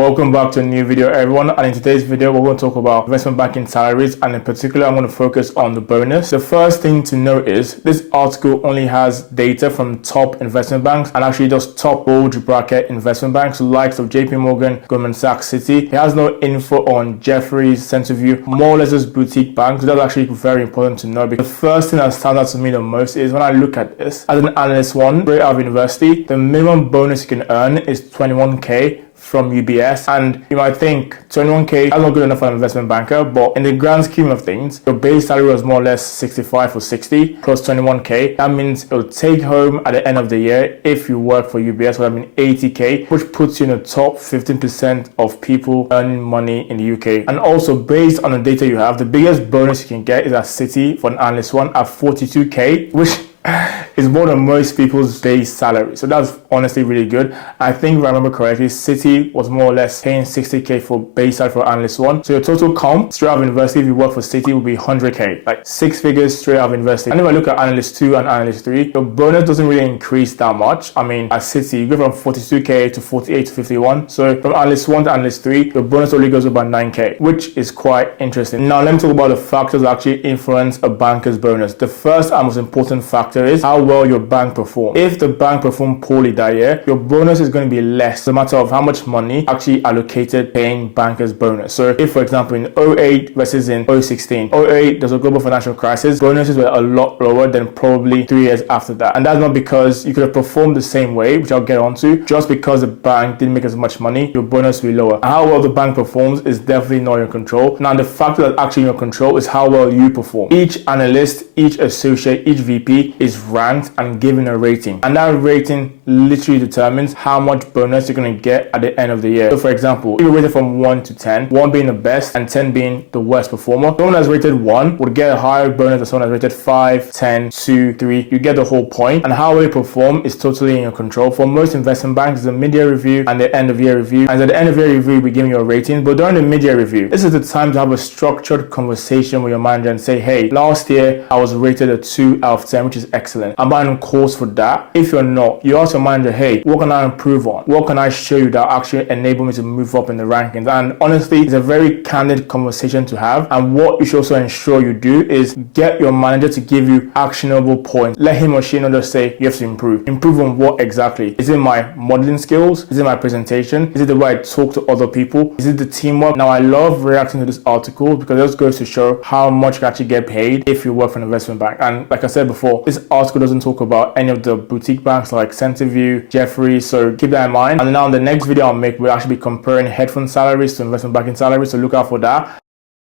Welcome back to a new video, everyone, and in today's video we're going to talk about investment banking salaries, and in particular I'm going to focus on the bonus. The first thing to note is this article only has data from top investment banks and actually just top bulge bracket investment banks likes of JP Morgan, Goldman Sachs, Citi. It has no info on Jefferies, Centerview, more or less just boutique banks. So that's actually very important to know, because the first thing that stands out to me the most is when I look at this as an analyst one straight out of university, the minimum bonus you can earn is 21k from UBS, and you might think 21k that's not good enough for an investment banker, but in the grand scheme of things, your base salary was more or less 65 or 60 plus 21k. That means it'll take home at the end of the year, if you work for UBS, would have been 80k, which puts you in the top 15% of people earning money in the UK. And also, based on the data you have, the biggest bonus you can get is at Citi for an analyst one at 42k, which is more than most people's base salary. So that's honestly really good. I think if I remember correctly, Citi was more or less paying 60k for base salary for analyst one. So your total comp straight out of university, if you work for Citi, will be 100k, like 6 figures straight out of university. And if I look at analyst 2 and analyst 3, your bonus doesn't really increase that much. I mean, at Citi, you go from 42k to 48 to 51. So from analyst 1 to analyst 3, your bonus only goes up by 9k, which is quite interesting. Now let me talk about the factors that actually influence a banker's bonus. The first and most important factor is how well your bank performs. If the bank performed poorly that year, your bonus is going to be less, no matter of how much money actually allocated paying bankers bonus. So if, for example, in 08 versus in 016, 08 there's a global financial crisis, bonuses were a lot lower than probably 3 years after that. And that's not because you could have performed the same way, which I'll get onto. Just because the bank didn't make as much money, your bonus will be lower. And how well the bank performs is definitely not in your control. Now the factor that's actually in your control is how well you perform. Each analyst, each associate, each VP is ranked and given a rating, and that rating literally determines how much bonus you're going to get at the end of the year. So for example, if you're rated from 1 to 10, 1 being the best and 10 being the worst performer, someone that's rated 1 would get a higher bonus than someone that's rated 5, 10, 2, 3. You get the whole point, and how they perform is totally in your control. For most investment banks, the mid-year review and the end of year review, and at the end of year review we give you a rating. But during the mid-year review, this is the time to have a structured conversation with your manager and say, hey, last year I was rated a 2 out of 10, which is excellent. Am I on course for that? If you're not, you ask your manager, hey, what can I improve on? What can I show you that actually enable me to move up in the rankings? And honestly, it's a very candid conversation to have. And what you should also ensure you do is get your manager to give you actionable points. Let him or she not just say you have to improve. Improve on what exactly? Is it my modeling skills? Is it my presentation? Is it the way I talk to other people? Is it the teamwork? Now, I love reacting to this article because it just goes to show how much you can actually get paid if you work for an investment bank. And like I said before, this article doesn't talk about any of the boutique banks like Centerview, Jefferies, so keep that in mind. And now in the next video I'll make, we'll actually be comparing hedge fund salaries to investment banking salaries, so look out for that.